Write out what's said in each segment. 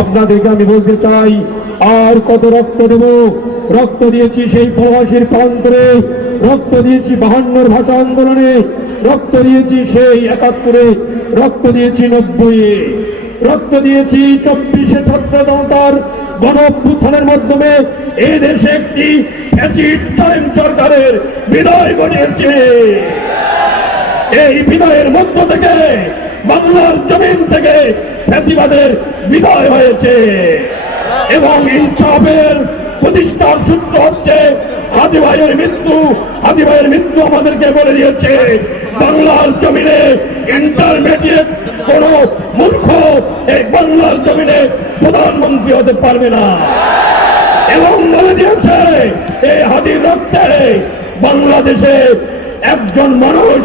আপনাদেরকে আমি বলতে চাই, আর কত রক্ত দেব? রক্ত দিয়েছি সেই প্রবাসীর প্রান্তরে, রক্ত দিয়েছি 52 ভাষা আন্দোলনে, রক্ত দিয়েছি সেই 71-এ, রক্ত দিয়েছি 90-এ, রক্ত দিয়েছি 24-এ ছাত্র জনতার গণ অভ্যুত্থানের মাধ্যমে এই দেশে একটি ফ্যাসিস্ট সরকারের বিদায় ঘটিয়েছে। এই বিদায়ের মধ্য থেকে বাংলার জমিন থেকে ফ্যাসিবাদের বিদায় হয়েছে এবং ইনসাফের প্রতিষ্ঠার সূত্র হচ্ছে হাদি ভাইয়ের মৃত্যু। হাদি ভাইয়ের মৃত্যু আমাদেরকে বলে দিয়েছে বাংলার জমিনে ইন্টারমিডিয়েট কোন মূর্খ এই বাংলার জমিনে প্রধানমন্ত্রী হতে পারবে না এবং বলে দিয়েছে এই হাদির রক্তে বাংলাদেশে একজন মানুষ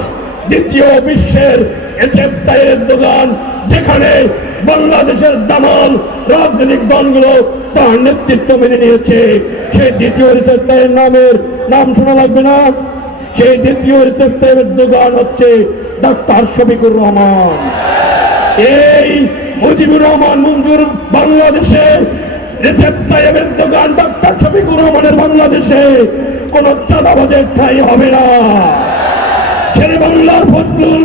দ্বিতীয় বিশ্বের রিসেপ তাইয়েব এরদোগান, যেখানে বাংলাদেশের দামাল রাজনৈতিক দলগুলো তার নেতৃত্ব মেনে নিয়েছে, সেই দ্বিতীয় রিসেপ তাইয়েব নাম শোনা লাগবে না। সেই দ্বিতীয় রিসেপ তাইয়েব এরদোগান হচ্ছে ডাক্তার শফিকুর রহমান। এই মুজিবুর রহমান মঞ্জুর বাংলাদেশে, Recep Tayyip Erdogan doctor Shafiqur রহমানের বাংলাদেশে কোন চাঁদাবাজের ঠাঁই হবে না। শেরে বাংলার ফজলুল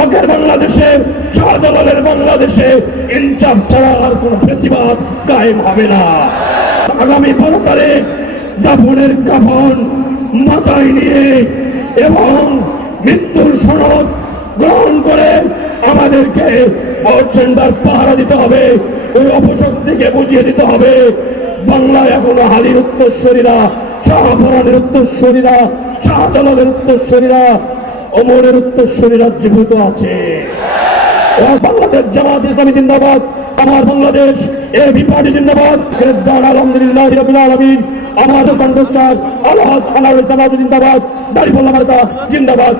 হকের বাংলাদেশে, শাহজালালের বাংলাদেশে ইনসাফ ছাড়া আর কোন ফ্যাসিবাদ কায়েম হবে না। আগামী 12 তারিখ দাফনের কাফন মাথায় নিয়ে এবং মৃত্যুর সনদ গ্রহণ করে আমাদেরকে ভোট সেন্টার পাহারা দিতে হবে। ওই অপশক্তিকে বুঝিয়ে দিতে হবে বাংলায় এখনো হালির উত্তরসূরিরা, শাহপরানের উত্তরসূরিরা, শাহজালালের উত্তরসূরিরা, ওমরের উত্তরসূরিরা জীবিত আছে। বাংলাদেশ জামাত ইসলামী জিন্দাবাদ, আমার বাংলাদেশ এবি পার্টি জিন্দাবাদ। আলহামদুলিল্লাহ রাব্বিল আলামিন। আমার কণ্ঠস্বর আলহাজ আনারুল জামাত জিন্দাবাদ, দাড়িপাল্লা মার্কা জিন্দাবাদ।